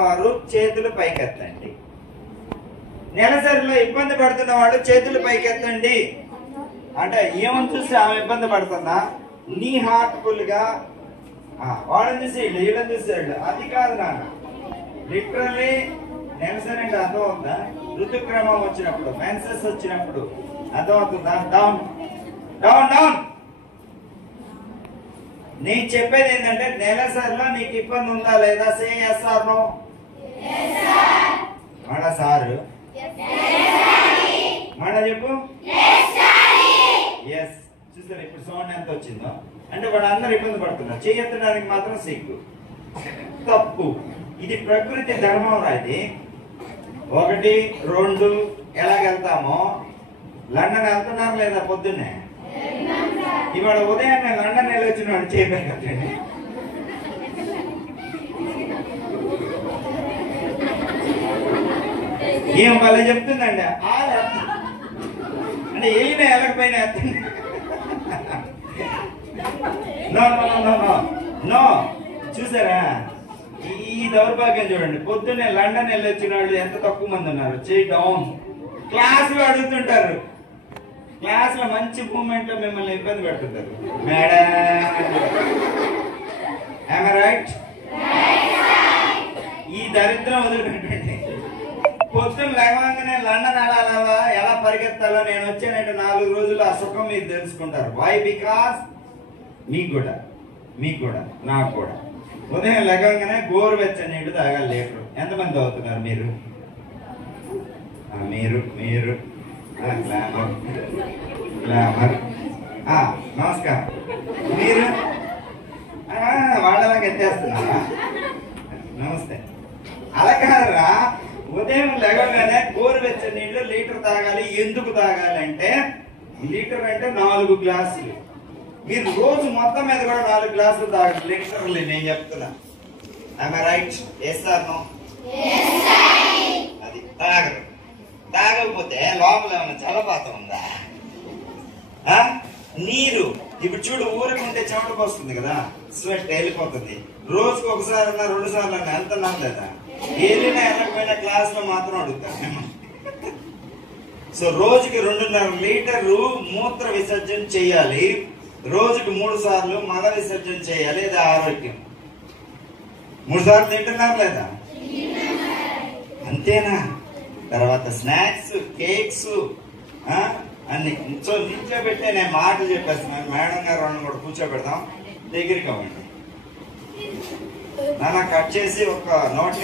వారు చేతులు పైకెత్తండి. నెలసరిలో ఇబ్బంది పడుతున్న వాళ్ళు చేతులు పైకెత్తండి. అంటే ఏమని చూసి ఆమె ఇబ్బంది పడుతుందా? నీ హార్ట్ఫుల్ గా వాళ్ళని చూసి వీళ్ళని చూసేళ్ళు అది కాదు నాన్న. లిటరల్లీ నెలసరి అంటే అర్థం అవుతుందా? ఋతుక్రమం వచ్చినప్పుడు, మెన్సెస్ వచ్చినప్పుడు అర్థం అవుతుందా? Down down down. నేను చెప్పేది ఏంటంటే నెలసరిలో నీకు ఇబ్బంది ఉందా లేదా? Say yes or no. మళ్ళా సారు మళ్ళా చెప్పు. ఎస్. చూసారు ఇప్పుడు సౌండ్ ఎంత వచ్చిందో? అంటే వాళ్ళందరూ ఇబ్బంది పడుతున్నారు, చేయడానికి మాత్రం సిగ్గు. తప్పు. ఇది ప్రకృతి ధర్మం రాది. 1 2 ఎలాగెళ్తామో లండన్ వెళ్తున్నారు లేదా? పొద్దున్నే ఇవాళ ఉదయాన్నే లండన్ వెళ్ళి వచ్చిన వాడు చేయబెట్టండి. ఏం వాళ్ళు చెప్తుందండి అంటే వెళ్ళినా వెళ్ళకపోయినా no no no no no. చూసారా ఈ దౌర్భాగ్యం చూడండి. పొద్దున్నే లండన్ వెళ్ళి వచ్చిన వాళ్ళు ఎంత తక్కువ మంది ఉన్నారు. చేయి డౌన్. క్లాస్ లో అడుగుతుంటారు, క్లాస్ లో మంచి మూమెంట్ లో మిమ్మల్ని ఇబ్బంది పెడుతుంటారు. Madam right? ఈ దరిద్రం వదిలిపెట్టండి. పొద్దున్న లేవగానే లండన్ ఎలా పరిగెత్తాలో నేను వచ్చానంటే 4 రోజులు ఆ సుఖం మీరు తెలుసుకుంటారు. వై? బికాస్ మీకు కూడా నాకు కూడా ఉదయం లేవగానే గోరువెచ్చని నీళ్లు తాగాలి. లీటరు. ఎంతమంది తాగుతున్నారు మీరు? మీరు గ్లామర్ గ్లామర్. నమస్కారం. మీరు వాళ్ళలాగా ఎత్తేస్తున్నారా? నమస్తే. అలా కాదురా, ఉదయం లేవగానే గోరువెచ్చని నీళ్లు లీటర్ తాగాలి. ఎందుకు తాగాలి అంటే లీటర్ అంటే 4 గ్లాసులు. మీరు రోజు మొత్తం మీద కూడా 4 గ్లాసులు తాగండి. లీటర్లు నేను చెప్తున్నా. రైట్? Yes or no? అది తాగరు. తాగకపోతే లోపల ఏమైనా జలపాతం ఉందా? నీరు ఇప్పుడు చూడు, ఊరుకుంటే చెమటకు వస్తుంది కదా, స్వెట్ వెళ్ళిపోతుంది. రోజుకు 1 సారి 2 సార్లు వెళ్తున్నాం లేదా? వెళ్ళినా వెళ్ళకపోయినా క్లాస్ లో మాత్రం అడుగుతాను. సో రోజుకి 2.5 లీటర్లు మూత్ర విసర్జన చేయాలి. రోజుకి 3 సార్లు మల విసర్జన చేయాలి. ఇది ఆరోగ్యం. 3 సార్లు తింటున్నారు లేదా? అంతేనా? తర్వాత స్నాక్స్, కేక్స్ అన్ని. సో నిల్చోబెట్టే నేను మాటలు చెప్పేస్తున్నాను. మేడం గారు వాళ్ళని కూడా కూర్చోబెడతాం. దగ్గరికి అవ్వండి. నాన్న కట్ చేసి ఒక నోట్